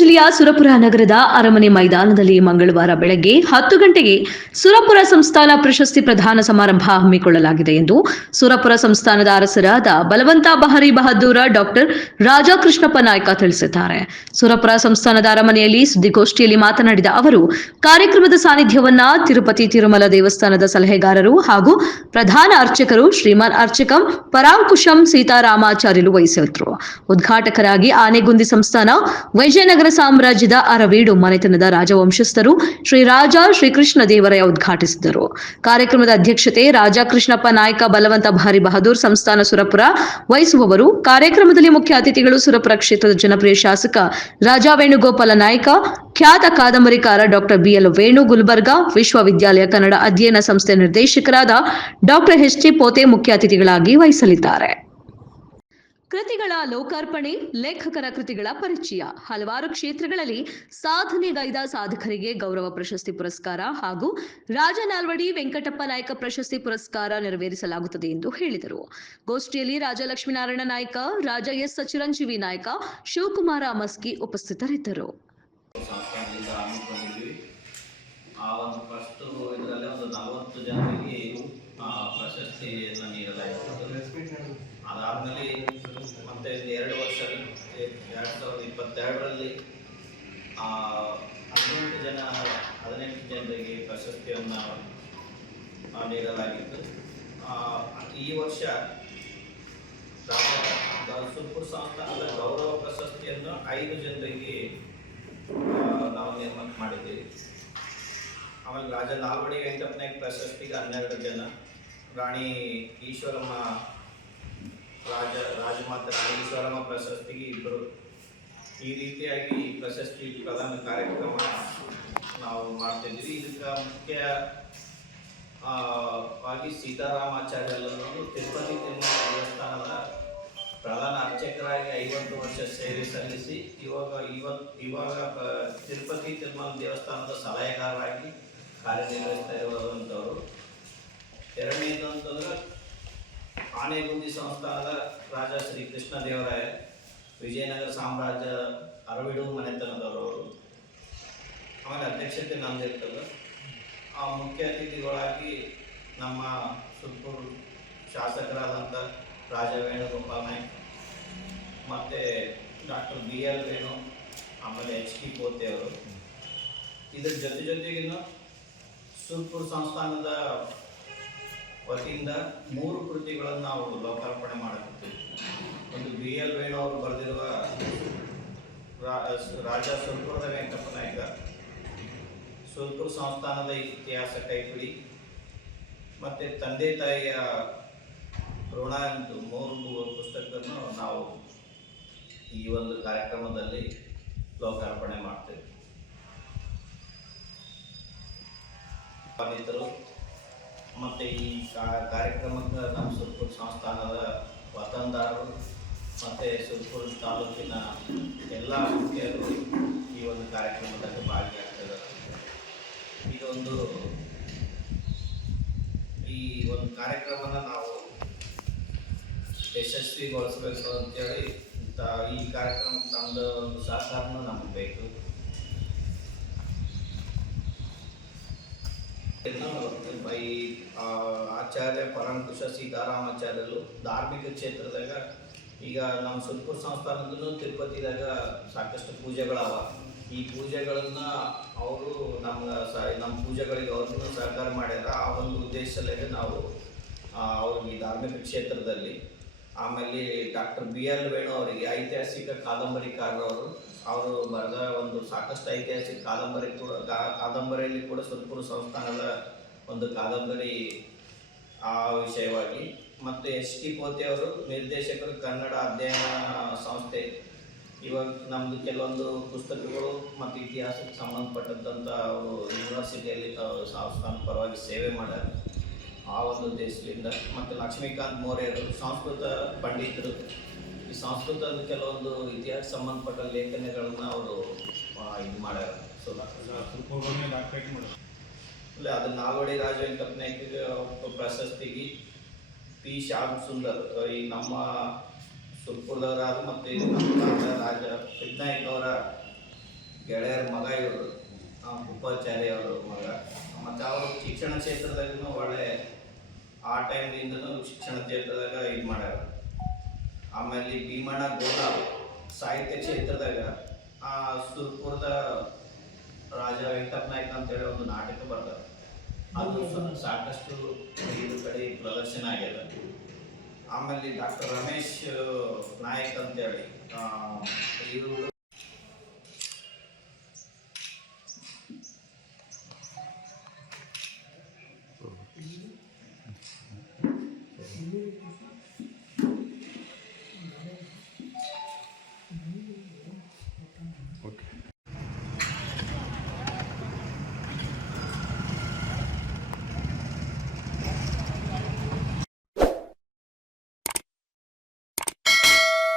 ಜಿಲ್ಲೆಯ ಸುರಪುರ ನಗರದ ಅರಮನೆ ಮೈದಾನದಲ್ಲಿ ಮಂಗಳವಾರ ಬೆಳಗ್ಗೆ 10 ಗಂಟೆಗೆ ಸುರಪುರ ಸಂಸ್ಥಾನ ಪ್ರಶಸ್ತಿ ಪ್ರದಾನ ಸಮಾರಂಭ ಹಮ್ಮಿಕೊಳ್ಳಲಾಗಿದೆ ಎಂದು ಸುರಪುರ ಸಂಸ್ಥಾನದ ಅರಸರಾದ ಬಲವಂತ ಬಹರಿ ಬಹದ್ದೂರ ಡಾಕ್ಟರ್ ರಾಜಾ ಕೃಷ್ಣಪ್ಪ ನಾಯ್ಕ ತಿಳಿಸಿದ್ದಾರೆ. ಸುರಪುರ ಸಂಸ್ಥಾನದ ಅರಮನೆಯಲ್ಲಿ ಸುದ್ದಿಗೋಷ್ಠಿಯಲ್ಲಿ ಮಾತನಾಡಿದ ಅವರು, ಕಾರ್ಯಕ್ರಮದ ಸಾನ್ನಿಧ್ಯವನ್ನ ತಿರುಪತಿ ತಿರುಮಲ ದೇವಸ್ಥಾನದ ಸಲಹೆಗಾರರು ಹಾಗೂ ಪ್ರಧಾನ ಅರ್ಚಕರು ಶ್ರೀಮಾನ್ ಅರ್ಚಕಂ ಪರಾಂಕುಶಂ ಸೀತಾರಾಮಾಚಾರ್ಯರು ವಹಿಸಿದ್ರು. ಉದ್ಘಾಟಕರಾಗಿ ಆನೆಗುಂದಿ ಸಂಸ್ಥಾನ ವಿಜಯನಗರ ಸಾಮ್ರಾಜ್ಯದ ಅರವೀಡು ಮನೆತನದ ರಾಜವಂಶಸ್ಥರು ಶ್ರೀ ರಾಜ ಶ್ರೀಕೃಷ್ಣ ದೇವರಾಯ ಉದ್ಘಾಟಿಸಿದರು. ಕಾರ್ಯಕ್ರಮದ ಅಧ್ಯಕ್ಷತೆ ರಾಜಾ ಕೃಷ್ಣಪ್ಪ ನಾಯ್ಕ ಬಲವಂತ ಭಾರಿ ಬಹದ್ದೂರ್ ಸಂಸ್ಥಾನ ಸುರಪುರ ವಹಿಸುವವರು. ಕಾರ್ಯಕ್ರಮದಲ್ಲಿ ಮುಖ್ಯ ಅತಿಥಿಗಳು ಸುರಪುರ ಕ್ಷೇತ್ರದ ಜನಪ್ರಿಯ ಶಾಸಕ ರಾಜಾ ವೇಣುಗೋಪಾಲ ನಾಯ್ಕ, ಖ್ಯಾತ ಕಾದಂಬರಿಕಾರ ಡಾಕ್ಟರ್ ಬಿಎಲ್ ವೇಣು ಗುಲ್ಬರ್ಗಾ ವಿಶ್ವವಿದ್ಯಾಲಯ ಕನ್ನಡ ಅಧ್ಯಯನ ಸಂಸ್ಥೆ ನಿರ್ದೇಶಕರಾದ ಡಾಕ್ಟರ್ ಎಚ್.ಟಿ. ಪೋತೆ ಮುಖ್ಯ ಅತಿಥಿಗಳಾಗಿ ವಹಿಸಲಿದ್ದಾರೆ. ಕೃತಿಗಳ ಲೋಕಾರ್ಪಣೆ, ಲೇಖಕರ ಕೃತಿಗಳ ಪರಿಚಯ, ಹಲವಾರು ಕ್ಷೇತ್ರಗಳಲ್ಲಿ ಸಾಧನೆಗೈದ ಸಾಧಕರಿಗೆ ಗೌರವ ಪ್ರಶಸ್ತಿ ಪುರಸ್ಕಾರ ಹಾಗೂ ರಾಜ ನಾಲ್ವಡಿ ವೆಂಕಟಪ್ಪ ನಾಯ್ಕ ಪ್ರಶಸ್ತಿ ಪುರಸ್ಕಾರ ನೆರವೇರಿಸಲಾಗುತ್ತದೆ ಎಂದು ಹೇಳಿದರು. ಗೋಷ್ಠಿಯಲ್ಲಿ ರಾಜ ಲಕ್ಷ್ಮೀನಾರಾಯಣ ನಾಯ್ಕ, ರಾಜ ಎಸ್ ಚಿರಂಜೀವಿ ನಾಯ್ಕ, ಶಿವಕುಮಾರ ಮಸ್ಕಿ ಉಪಸ್ಥಿತರಿದ್ದರು. ಅದಾದಮೇಲೆ ಮತ್ತೆ 2 ವರ್ಷ 2022ರಲ್ಲಿ 18 ಜನರಿಗೆ ಪ್ರಶಸ್ತಿಯನ್ನು ನೀಡಲಾಗಿತ್ತು. ಈ ವರ್ಷ ಸುರಪುರ ಸಂಸ್ಥಾನದ ಗೌರವ ಪ್ರಶಸ್ತಿಯನ್ನು 5 ಜನರಿಗೆ ನಾವು ನೇಮಕ ಮಾಡಿದ್ದೀವಿ. ಆಮೇಲೆ ರಾಜ ನಾಲ್ವಡಿ ವೆಂಕಟಪ್ಪ ನಾಯ್ಕ ಪ್ರಶಸ್ತಿಗೆ 12 ಜನ, ರಾಣಿ ಈಶ್ವರಮ್ಮ ರಾಜಮಾತೆ ರಾಣಿ ಈಶ್ವರಮ್ಮ ಪ್ರಶಸ್ತಿಗೆ 2. ಈ ರೀತಿಯಾಗಿ ಈ ಪ್ರಶಸ್ತಿ ಪ್ರದಾನ ಕಾರ್ಯಕ್ರಮ ನಾವು ಮಾಡ್ತಿದ್ದೀವಿ. ಇದಕ್ಕೆ ಮುಖ್ಯವಾಗಿ ಸೀತಾರಾಮಾಚಾರ್ಯರನ್ನು ತಿರುಪತಿ ತಿರುಮಲ ದೇವಸ್ಥಾನದ ಪ್ರಧಾನ ಅರ್ಚಕರಾಗಿ 50 ವರ್ಷ ಸೇವೆ ಸಲ್ಲಿಸಿ ಇವಾಗ ತಿರುಪತಿ ತಿರುಮಲ ದೇವಸ್ಥಾನದ ಸಲಹೆಗಾರರಾಗಿ ಕಾರ್ಯನಿರ್ವಹಿಸ್ತಾ ಇರುವಂಥವರು. 2ನೇದು ಅಂತಂದ್ರೆ ಆನೆಗುಂದಿ ಸಂಸ್ಥಾನದ ರಾಜ ಶ್ರೀ ಕೃಷ್ಣ ದೇವರಾಯ ವಿಜಯನಗರ ಸಾಮ್ರಾಜ್ಯ ಅರವೀಡು ಮನೆತನದವರು. ಆಮೇಲೆ ಅಧ್ಯಕ್ಷತೆ ನಂದಿರ್ತದೆ. ಆ ಮುಖ್ಯ ಅತಿಥಿಗಳಾಗಿ ನಮ್ಮ ಸುರಪುರ ಶಾಸಕರಾದಂಥ ರಾಜ ವೇಣುಗೋಪಾಲ್ ನಾಯ್ಕ ಮತ್ತು ಡಾಕ್ಟರ್ ಬಿಎಲ್ ವೇಣು, ಆಮೇಲೆ ಎಚ್.ಟಿ. ಪೋತೆ ಅವರು. ಇದರ ಜೊತೆಗಿನ್ನು ಸುರಪುರ ಸಂಸ್ಥಾನದ ವತಿಯಿಂದ 3 ಕೃತಿಗಳನ್ನು ನಾವು ಲೋಕಾರ್ಪಣೆ ಮಾಡುತ್ತೀವಿ. ಒಂದು ಬಿಎಲ್ ವೇಣು ಅವರು ಬರೆದಿರುವ ರಾಜ ಸುರಪುರದ ವೆಂಕಟಪ್ಪ ನಾಯ್ಕ, ಸುರಪುರ ಸಂಸ್ಥಾನದ ಇತಿಹಾಸ ಕೈಪಿಡಿ ಮತ್ತು ತಂದೆ ತಾಯಿಯ ಋಣ ಎಂದು 3 ಪುಸ್ತಕವನ್ನು ನಾವು ಈ ಒಂದು ಕಾರ್ಯಕ್ರಮದಲ್ಲಿ ಲೋಕಾರ್ಪಣೆ ಮಾಡ್ತೇವೆ. ಮತ್ತು ಈ ಕಾರ್ಯಕ್ರಮಕ್ಕೆ ನಮ್ಮ ಸುರಪುರ ಸಂಸ್ಥಾನದ ವತನದಾರರು ಮತ್ತು ಸುರಪುರ ತಾಲೂಕಿನ ಎಲ್ಲ ಮುಖ್ಯರು ಈ ಒಂದು ಕಾರ್ಯಕ್ರಮದಲ್ಲಿ ಭಾಗಿಯಾಗ್ತಿದ್ದಾರೆ. ಈ ಒಂದು ಕಾರ್ಯಕ್ರಮನ ನಾವು ಯಶಸ್ವಿಗೊಳಿಸಬೇಕು ಅಂತೇಳಿ ಈ ಕಾರ್ಯಕ್ರಮಕ್ಕೆ ನಮ್ಮದು ಒಂದು ಸಹಕಾರನೂ ನಮಗೆ ಬೇಕು. ಈ ಆಚಾರ್ಯ ಪರಾಂಕುಶ ಸೀತಾರಾಮಾಚಾರ್ಯರು ಧಾರ್ಮಿಕ ಕ್ಷೇತ್ರದಾಗ ಈಗ ನಮ್ಮ ಸುರಪುರ ಸಂಸ್ಥಾನದೂ ತಿರುಪತಿದಾಗ ಸಾಕಷ್ಟು ಪೂಜೆಗಳವ. ಈ ಪೂಜೆಗಳನ್ನು ಅವರು ನಮ್ಮ ಪೂಜೆಗಳಿಗೆ ಅವ್ರನ್ನೂ ಸಹಕಾರ ಮಾಡ್ಯಾರ. ಆ ಒಂದು ಉದ್ದೇಶದಲ್ಲೇ ನಾವು ಅವ್ರಿಗೆ ಧಾರ್ಮಿಕ ಕ್ಷೇತ್ರದಲ್ಲಿ. ಆಮೇಲೆ ಡಾಕ್ಟರ್ ಬಿಎಲ್ ವೇಣು ಅವರಿಗೆ ಐತಿಹಾಸಿಕ ಕಾದಂಬರಿಕಾರರವರು. ಅವರು ಬರೆದ ಒಂದು ಸಾಕಷ್ಟು ಐತಿಹಾಸಿಕ ಕಾದಂಬರಿಯಲ್ಲಿ ಕೂಡ ಸುರಪುರ ಸಂಸ್ಥಾನದ ಒಂದು ಕಾದಂಬರಿ ಆ ವಿಷಯವಾಗಿ. ಮತ್ತು ಎಚ್.ಟಿ. ಪೋತೆ ಅವರು ನಿರ್ದೇಶಕರು, ಕನ್ನಡ ಅಧ್ಯಯನ ಸಂಸ್ಥೆ. ಇವಾಗ ನಮ್ಮದು ಕೆಲವೊಂದು ಪುಸ್ತಕಗಳು ಮತ್ತು ಇತಿಹಾಸಕ್ಕೆ ಸಂಬಂಧಪಟ್ಟಂಥ ಅವರು ಯೂನಿವರ್ಸಿಟಿಯಲ್ಲಿ ಸಂಸ್ಥಾನ ಪರವಾಗಿ ಸೇವೆ ಮಾಡ್ಯಾರ ಆ ಒಂದು ದೇಶದಿಂದ. ಮತ್ತು ಲಕ್ಷ್ಮೀಕಾಂತ್ ಮೌರ್ಯರು ಸಂಸ್ಕೃತ ಪಂಡಿತರು. ಈ ಸಂಸ್ಕೃತದ ಕೆಲವೊಂದು ಇತಿಹಾಸ ಸಂಬಂಧಪಟ್ಟ ಲೇಖನಗಳನ್ನು ಅವರು ಇದು ಮಾಡ್ಯಾರ. ಅದು ನಾಲ್ವಡಿ ರಾಜ ವೆಂಕಟಪ್ಪ ನಾಯ್ಕ ಪ್ರಶಸ್ತಿಗೆ ಪಿ ಶ್ಯಾಮ್ ಸುಂದರ್ ಈ ನಮ್ಮ ಸುರಪುರದವರಾದ ಮತ್ತು ನಮ್ಮ ರಾಜ ವಿನಾಯಕ್ ಅವರ ಗೆಳೆಯರ ಮಗ ಇವರು ಕುಪ್ಪಾಚಾರಿ ಅವರು ಮಗ. ಮತ್ತು ಅವರು ಶಿಕ್ಷಣ ಕ್ಷೇತ್ರದಾಗೂ ಒಳ್ಳೆ ಆ ಟೈಮ್ದಿಂದನೂ ಶಿಕ್ಷಣ ಕ್ಷೇತ್ರದಾಗ ಇದು ಮಾಡ್ಯಾರ. ಆಮೇಲೆ ಭೀಮಣ್ಣ ಗೋಲ ಸಾಹಿತ್ಯ ಕ್ಷೇತ್ರದಾಗ ಸುರ್ಪುರದ ರಾಜ ವೆಂಕಟಪ್ಪ ನಾಯ್ಕ ಅಂತೇಳಿ ಒಂದು ನಾಟಕ ಬರ್ತಾರೆ. ಅದು ಸಾಕಷ್ಟು ಇದು ಕಡೆ ಪ್ರದರ್ಶನ ಆಗ್ಯದ. ಆಮೇಲೆ ಡಾಕ್ಟರ್ ರಮೇಶ್ ನಾಯಕ್ ಅಂತೇಳಿ ಇವರು